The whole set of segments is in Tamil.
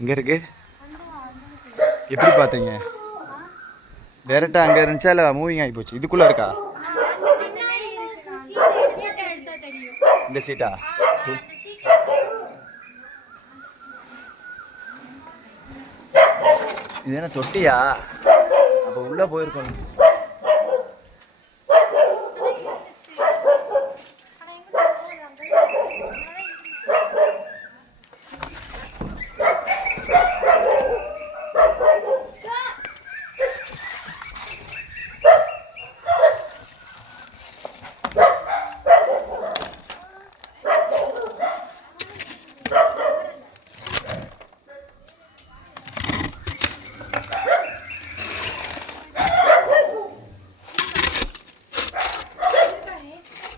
இங்கே இருக்கு. எப்படி பார்த்தீங்க? டேரெக்டாக அங்கே இருந்துச்சா இல்லை மூவிங் ஆகி போச்சு? இதுக்குள்ளே இருக்கா? இந்த சீட்டா இது என்ன தொட்டியா? அப்போ உள்ளே போயிருக்கணும்.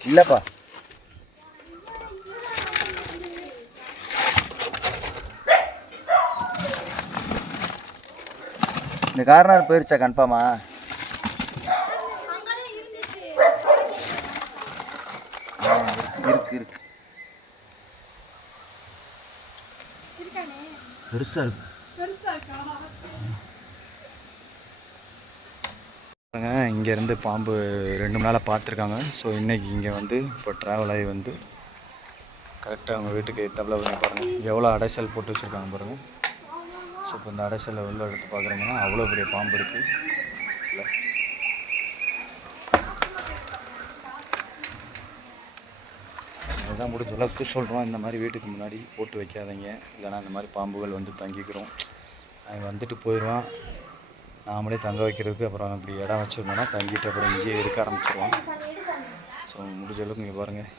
இல்லைப்பா. இந்த கார்னர் போயிருச்சா கன்ஃபார்மா? இருக்கு இருக்கு. பெருசா இருக்கு பாருங்க இங்கேருந்து பாம்பு ரெண்டு மூணு நாளாக பார்த்துருக்காங்க. ஸோ இன்றைக்கி இங்கே வந்து இப்போ ட்ராவல் ஆகி வந்து கரெக்டாக அவங்க வீட்டுக்கு எத்தாப்புல வந்து பாருங்கள் எவ்வளோ அடைசல் போட்டு வச்சுருக்காங்க பாருங்கள் ஸோ இப்போ இந்த அடைசலை உள்ள எடுத்து பார்க்குறீங்கன்னா அவ்வளோ பெரிய பாம்பு இருக்குது இல்லை. அதுதான் முடிஞ்ச அளவுக்கு சொல்கிறோம் இந்த மாதிரி வீட்டுக்கு முன்னாடி போட்டு வைக்காதீங்க. இல்லைன்னா இந்த மாதிரி பாம்புகள் வந்து தங்கிக்கிறோம். அவன் வந்துட்டு போயிடுவான். நாமளே தங்க வைக்கிறதுக்கு அப்புறம் இப்படி இடம் வச்சுருந்தோன்னா தங்கிட்டு அப்புறம் இங்கேயே இருக்க ஆரம்பிச்சிருவோம். ஸோ முடிஞ்ச அளவுக்கு இங்கே பாருங்கள்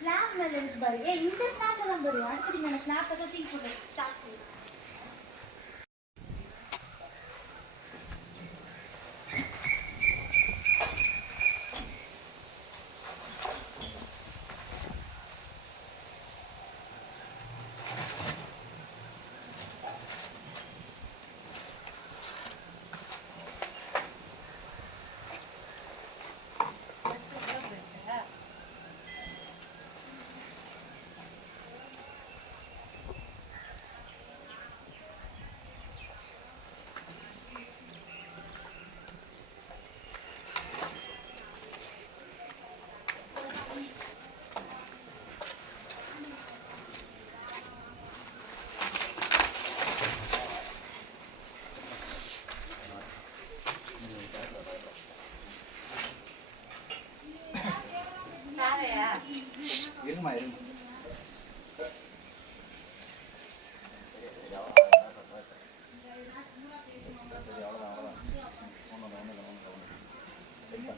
ஸ்னாப் மேல இருக்கு பாரு ஏய் இந்த ஸ்னாப் தான் பாரு அடுத்து மேல ஸ்லாப் தான் தூக்கி போட்டு ஸ்டார்ட் இருமா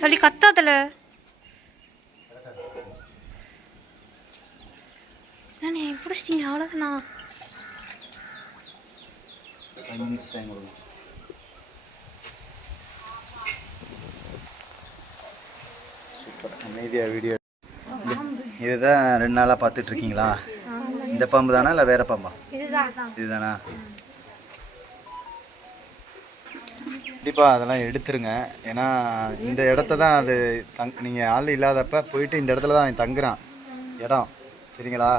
சொல்லி கத்தாதல. நான் பிடிச்சிட்டீங்க அவ்வளோதானா சூப்பர் அமைதியாக வீடியோ இதுதான் ரெண்டு நாளாக பார்த்துட்டு இருக்கீங்களா? இந்த பாம்பு தானா இல்லை வேற பாம்பா? இதுதான். கண்டிப்பாக அதெல்லாம் எடுத்துருங்க. ஏன்னா இந்த இடத்த தான் அது தங் நீங்கள் ஆள் இல்லாதப்ப போயிட்டு இந்த இடத்துல தான் தங்குறான். இடம். சரிங்களா?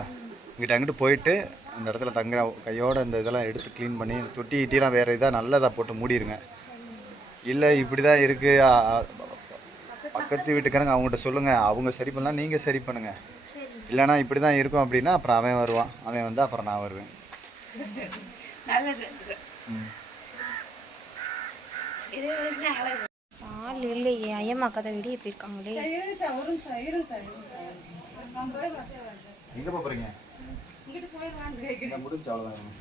இங்கிட்ட அங்கிட்டு போயிட்டு இந்த இடத்துல தங்குறான் கையோட இந்த இதெல்லாம் எடுத்து க்ளீன் பண்ணி தொட்டி கிட்டிலாம் வேறு இதாக நல்லதாக போட்டு மூடிடுங்க இல்லை இப்படி தான் இருக்குது பக்கத்து வீட்டுக்காரங்க அவங்ககிட்ட சொல்லுங்கள் அவங்க சரி பண்ணலாம் நீங்கள் சரி பண்ணுங்கள் இல்லைன்னா இப்படி தான் இருக்கும் அப்படின்னா அப்புறம் அவன் வருவான். அவன் வந்து அப்புறம் நான் வருவேன். ம். ஆள் இல்லையே. ஐயம்மா கதை வெளியே போயிருக்காங்களே எங்கே போகிறீங்க முடிஞ்சு அவ்வளோதான்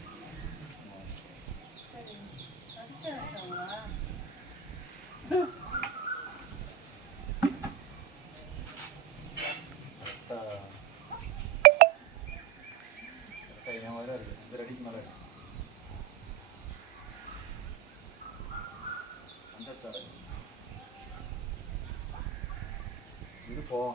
என் மாதிரி இருக்கு அஞ்சரை அடிக்கு மேலே இருக்கு. அஞ்சாச்சாரு இருப்போம்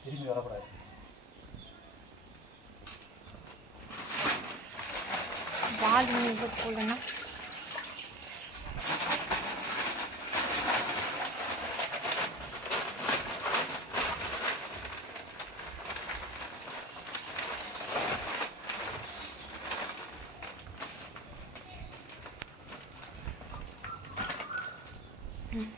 திரும்பி வரக்கூடாது பால் போடலன்னா ம்